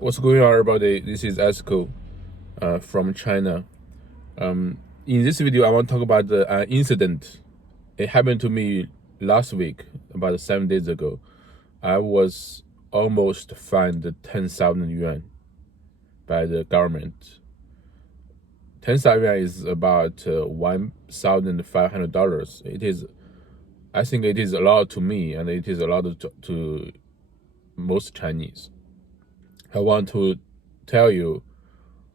What's going on, everybody? This is Esco from China. In this video, I want to talk about the incident. It happened to me last week, about 7 days ago. I was almost fined 10,000 yuan by the government. 10,000 yuan is about $1,500. I think it is a lot to me, and it is a lot to most Chinese. I want to tell you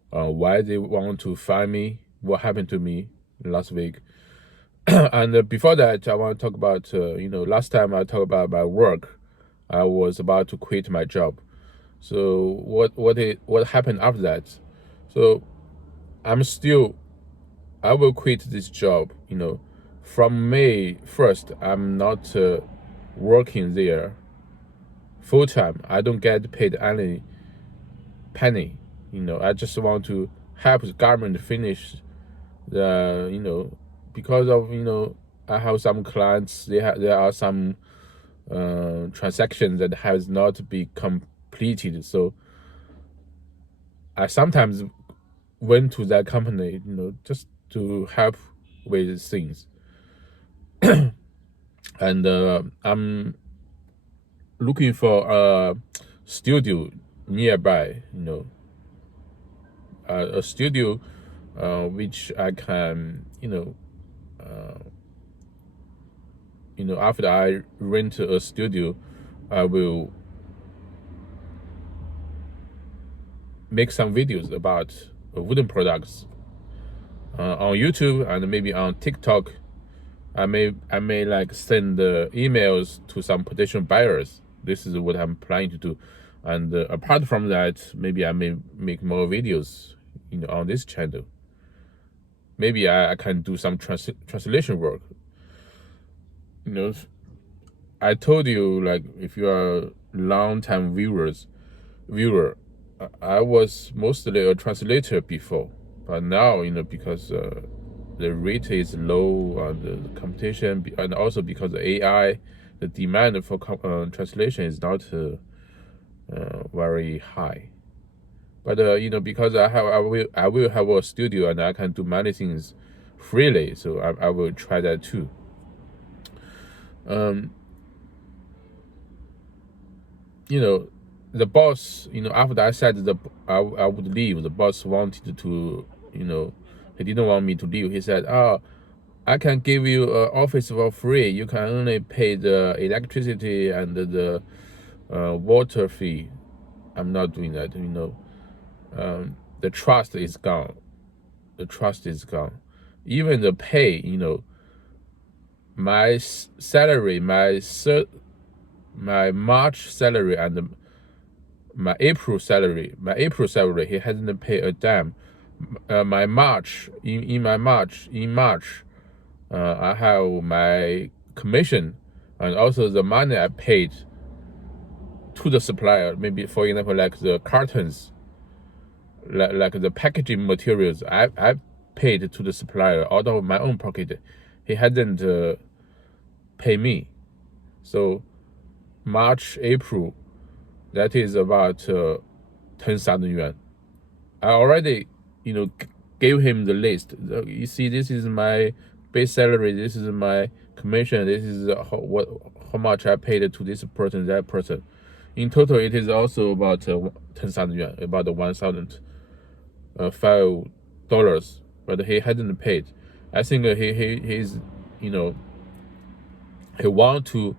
why they want to fine me, what happened to me last week. And before that, I want to talk about, last time I talked about my work. I was about to quit my job. So what happened after that? So I will quit this job, from May 1st, I'm not working there full time. I don't get paid any penny. I just want to help the government finish the, because of, I have some clients, there are some transactions that has not been completed. So I sometimes went to that company, just to help with things. And I'm looking for a studio nearby, a studio which I can, after I rent a studio, I will make some videos about wooden products on YouTube and maybe on TikTok. I may like send emails to some potential buyers. This is what I'm planning to do. And apart from that, maybe I may make more videos, on this channel. Maybe I can do some translation work. I told you, like, if you are long-time viewer, I was mostly a translator before, but now, because the rate is low and the competition, and also because of AI, the demand for translation is not very high. But because I will have a studio and I can do many things freely, so I will try that too. The boss, after I said I would leave, the boss wanted to, he didn't want me to leave. He said, "Oh, I can give you an office for free. You can only pay the electricity and the water fee." I'm not doing that, the trust is gone. The trust is gone. Even the pay, my salary, my March salary and my April salary, he hasn't paid a dime. My March, in March, I have my commission and also the money I paid to the supplier. Maybe, for example, like the cartons, like the packaging materials, I paid to the supplier out of my own pocket. He hadn't paid me. So March, April, that is about 10,000 yuan. I already, gave him the list. You see, this is my base salary, this is my commission, this is how much I paid to this person, that person. In total, it is also about 10,000 yuan, about $1,005. But he hadn't paid. I think he's, he want to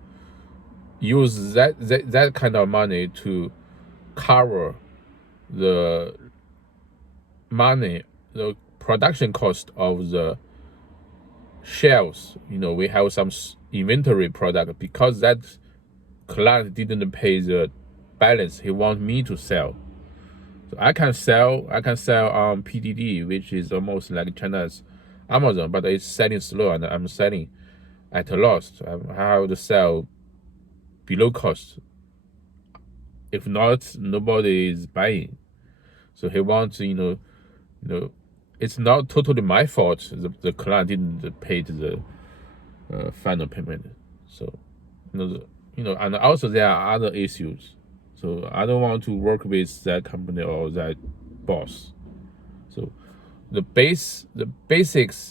use that kind of money to cover the money, the production cost of the shelves. We have some inventory product, because that client didn't pay the balance. He want me to sell. So I can sell on PDD, which is almost like China's Amazon, but it's selling slow and I'm selling at a loss. I have to sell below cost. If not, nobody is buying. So he wants, it's not totally my fault. The client didn't pay the final payment. So, and also there are other issues. So I don't want to work with that company or that boss. So the basics,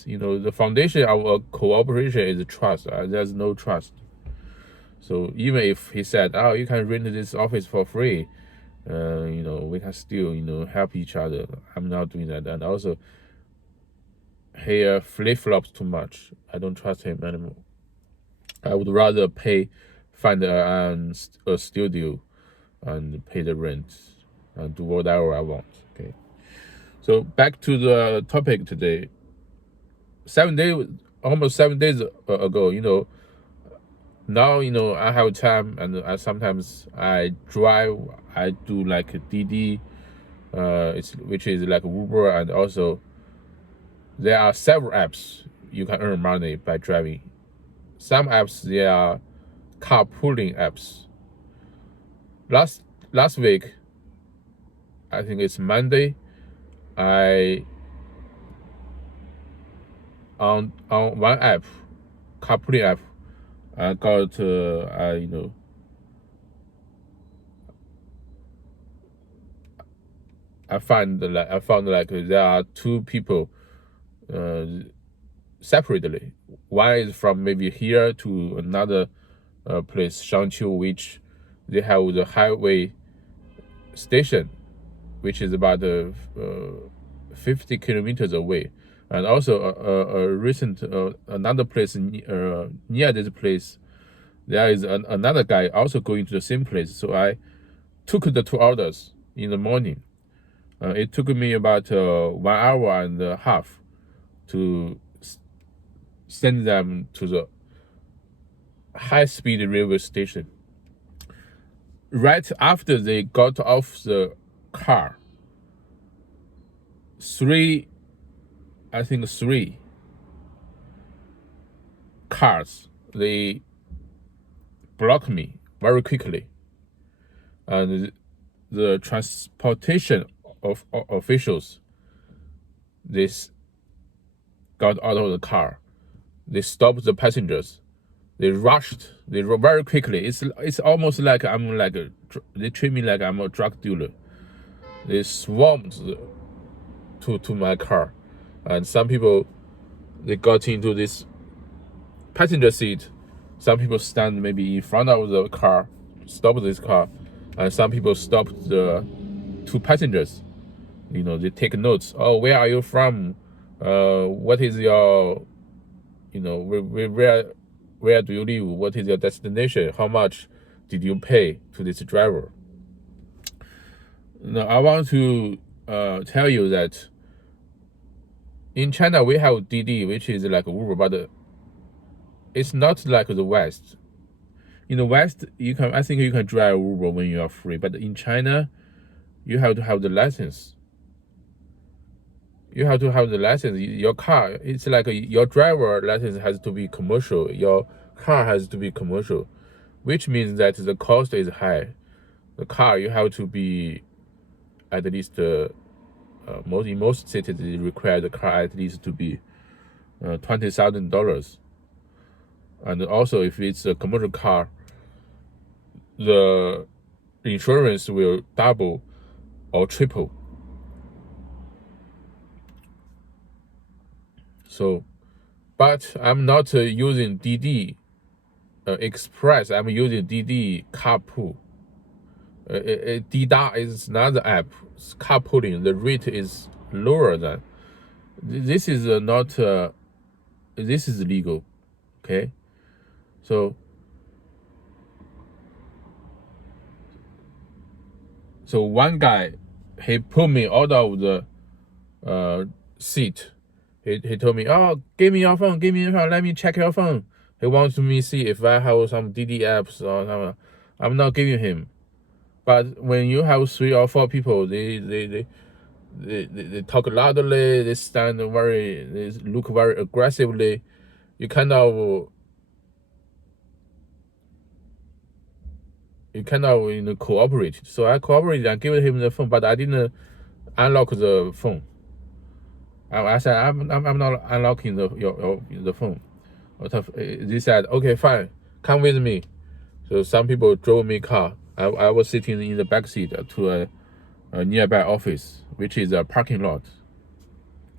the foundation of a cooperation is trust. There's no trust. So even if he said, "Oh, you can rent this office for free," we can still, help each other. I'm not doing that. And also, he flip-flops too much. I don't trust him anymore. I would rather find a studio and pay the rent and do whatever I want. Okay. So back to the topic today. Almost 7 days ago, now I have time, and sometimes I drive. I do like Didi, which is like Uber, and also there are several apps you can earn money by driving. Some apps, they are carpooling apps. Last week, I think it's Monday, I on one app, carpooling app, I got I found like there are two people separately. One is from maybe here to another place, Shangqiu, which they have the highway station, which is about 50 kilometers away. And also another place near this place, there is another guy also going to the same place. So I took the 2 orders in the morning. It took me about 1 hour and a half to send them to the high-speed railway station. Right after they got off the car, three cars, they blocked me very quickly, and the transportation of officials, they got out of the car. They stopped the passengers. They very quickly. It's almost like they treat me like I'm a drug dealer. They swarmed to my car, and some people, they got into this passenger seat. Some people stand maybe in front of the car, stop this car, and some people stopped the two passengers. They take notes. Oh, where are you from? What is your, where do you live? What is your destination? How much did you pay to this driver? Now, I want to tell you that in China we have Didi, which is like Uber, but it's not like the West. In the West, I think you can drive Uber when you are free, but in China, you have to have the license. You have to have the license. Your car, it's like your driver license has to be commercial. Your car has to be commercial, which means that the cost is high. The car, you have to be at least, in most cities, they require the car at least to be $20,000. And also, if it's a commercial car, the insurance will double or triple. So, but I'm not using Didi Express. I'm using Didi Carpool. Dida is another app. It's carpooling. The rate is lower than. This is not. This is legal. Okay. So one guy, he put me out of the seat. He told me, "Oh, give me your phone. Let me check your phone." He wants me see if I have some Didi apps or something. I'm not giving him. But when you have 3 or 4 people, they talk loudly. They look very aggressively. You kind of cooperate. So I cooperated and gave him the phone, but I didn't unlock the phone. I said, I'm not unlocking the phone. They said, okay, fine, come with me. So some people drove me car. I was sitting in the back seat to a nearby office, which is a parking lot,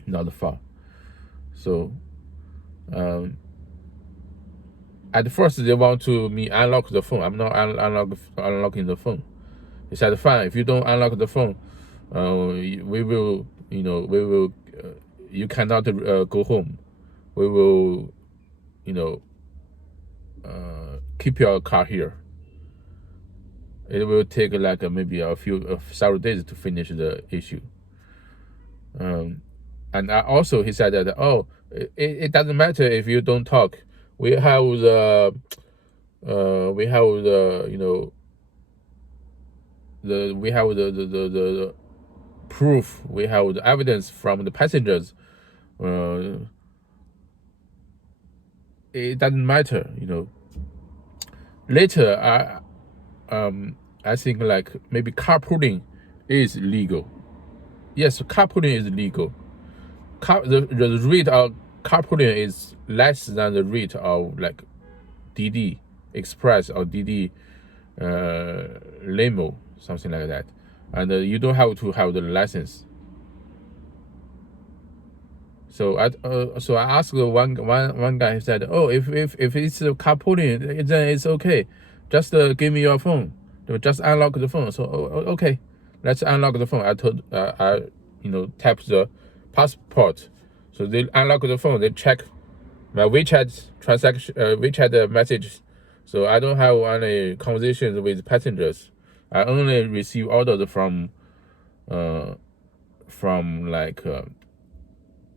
not far. So at first they want to me unlock the phone. I'm not unlocking the phone. He said, fine, if you don't unlock the phone, we will, you cannot go home. We will, keep your car here. It will take like maybe several days to finish the issue. And also he said that, it doesn't matter if you don't talk. We have the proof. We have the evidence from the passengers. It doesn't matter, Later, I think like maybe carpooling is legal. Yes, carpooling is legal. The rate of carpooling is less than the rate of like Didi Express or Didi Limo, something like that. And you don't have to have the license. So I asked one guy. He said, if it's carpooling, then it's okay. Just give me your phone. Just unlock the phone. So okay, let's unlock the phone. I told tap the passport. So they unlock the phone. They check my WeChat transaction, WeChat message. So I don't have any conversations with passengers. I only receive orders from like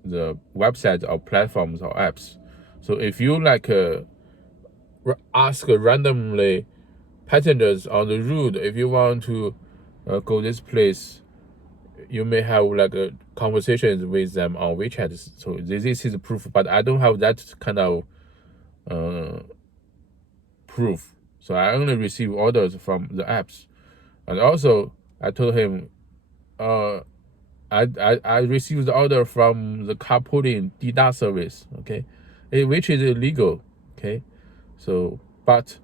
the websites or platforms or apps. So if you like ask randomly passengers on the route, if you want to go this place, you may have like conversations with them on WeChat. So this is proof, but I don't have that kind of proof. So I only receive orders from the apps. And also I told him I received the order from the carpooling Dida service, okay, which is illegal, okay. So, but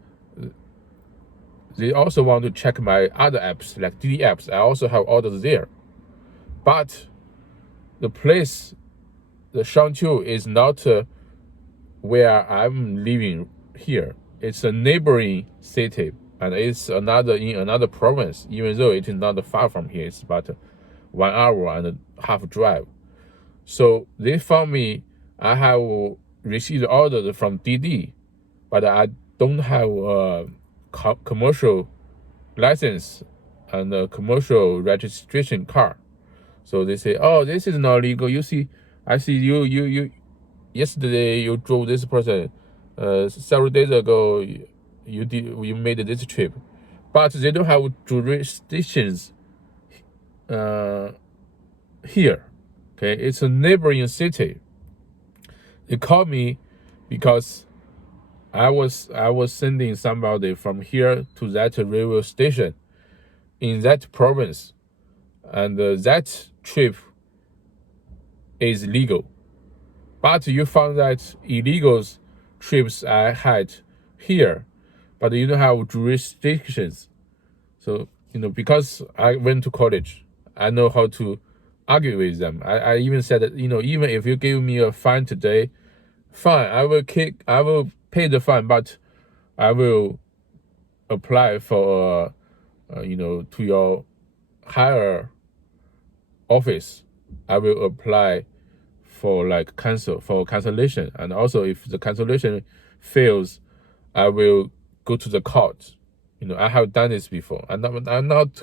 they also want to check my other apps like Didi apps. I also have orders there, but the place, the Shangqiu, is not where I'm living here. It's a neighboring city, and it's in another province. Even though it is not far from here, it's about 1 hour and a half drive. So they found me. I have received orders from Didi, but I don't have a commercial license and a commercial registration card. So they say, this is not legal. You see, I see you yesterday you drove this person. Several days ago you made this trip, but they don't have jurisdictions here. Okay, it's a neighboring city. They called me because I was sending somebody from here to that railway station in that province, and that trip is legal. But you found that illegal trips I had here, but you don't have jurisdictions. So because I went to college, I know how to argue with them. I even said that even if you give me a fine today, fine, I will pay the fine, but I will apply for to your higher office. I will apply for like cancellation, and also if the cancellation fails, I will go to the court. I have done this before. I'm not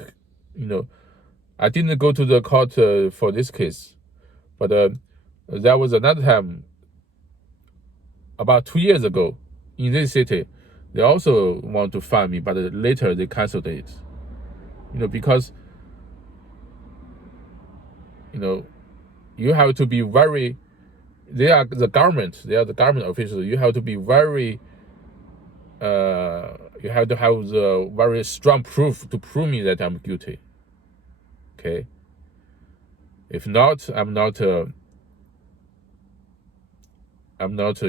I didn't go to the court for this case, but there was another time about 2 years ago in this city. They also want to fine me, but later they canceled it. Because you have to be very. They are the government. They are the government officials. You have to be very. You have to have the very strong proof to prove me that I'm guilty. Okay. If not, I'm not I'm not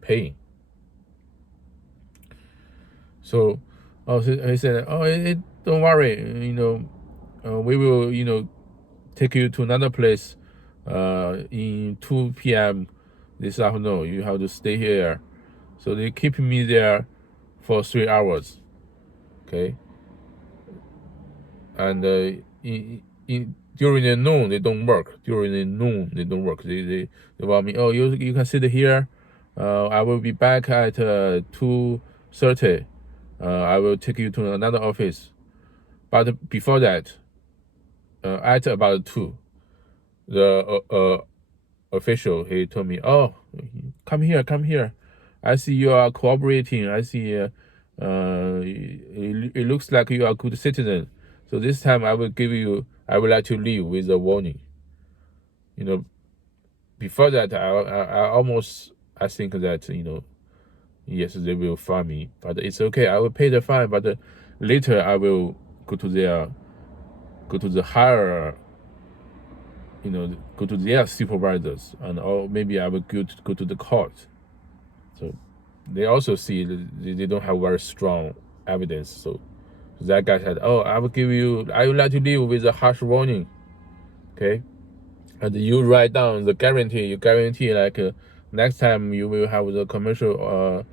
paying. So Oh, so he said, oh, don't worry, we will, take you to another place in 2 p.m. this afternoon. You have to stay here. So they keep me there for 3 hours. Okay. And during the noon, they don't work. During the noon, they don't work. They want me, oh, you can sit here. I will be back at 2:30. I will take you to another office. But before that, at about 2, the official, he told me, oh, come here. I see you are cooperating. I see it looks like you are a good citizen. So this time I will let you leave with a warning. Before that, I think that, yes, they will fine me, but it's okay. I will pay the fine, but later I will go to the higher, go to their supervisors, or maybe I will go to the court. So they also see that they don't have very strong evidence. So that guy said, oh, I will let you leave with a harsh warning. Okay. And you write down the guarantee. You guarantee like next time you will have the commercial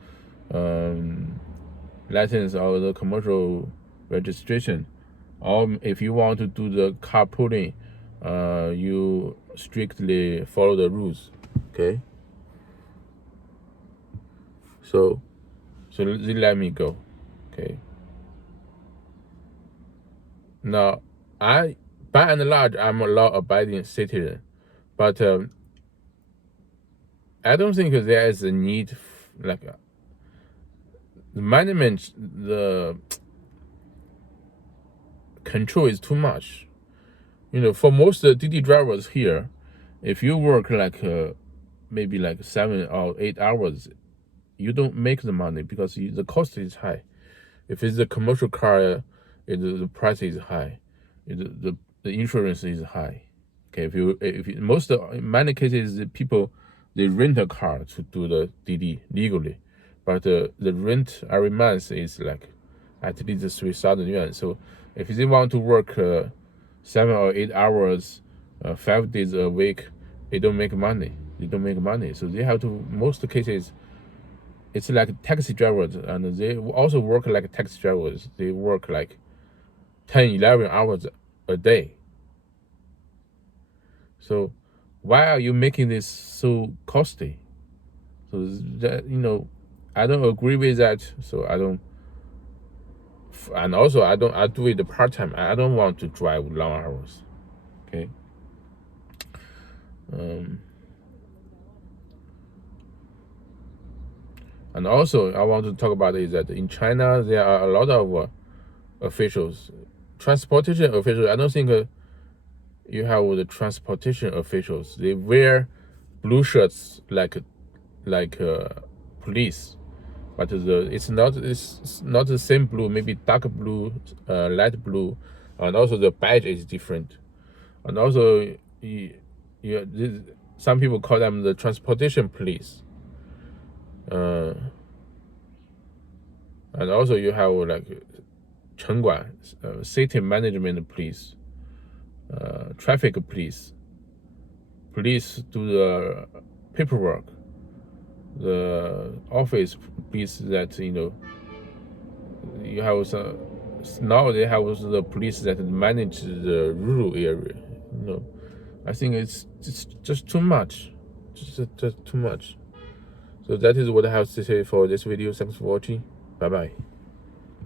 license or the commercial registration. Or if you want to do the carpooling, you strictly follow the rules. Okay. So they let me go. Okay. Now, by and large, I'm a law-abiding citizen, but I don't think there is a need, the management, the control is too much. For most Didi drivers here, if you work maybe 7 or 8 hours, you don't make the money because the cost is high. If it's a commercial car, the price is high. The insurance is high. Okay, in many cases, people they rent a car to do the Didi legally, but the rent every month is at least 3,000 yuan. So if they want to work 7 or 8 hours, 5 days a week, they don't make money. So they have to, most cases, it's like taxi drivers, and they also work like taxi drivers. They work 10, 11 hours a day. So why are you making this so costly? So that, I don't agree with that. So I don't, and also I do it part-time. I don't want to drive long hours. Okay. And also I want to talk about is that in China there are a lot of officials, transportation officials. I don't think you have the transportation officials. They wear blue shirts like police, but it's not the same blue. Maybe dark blue, light blue, and also the badge is different. And also, some people call them the transportation police. And also you have Chengguan, city management police, traffic police do the paperwork, the office police that you have now they have the police that manage the rural area. I think it's just too much, just too much. So that is what I have to say for this video. Thanks for watching. Bye bye.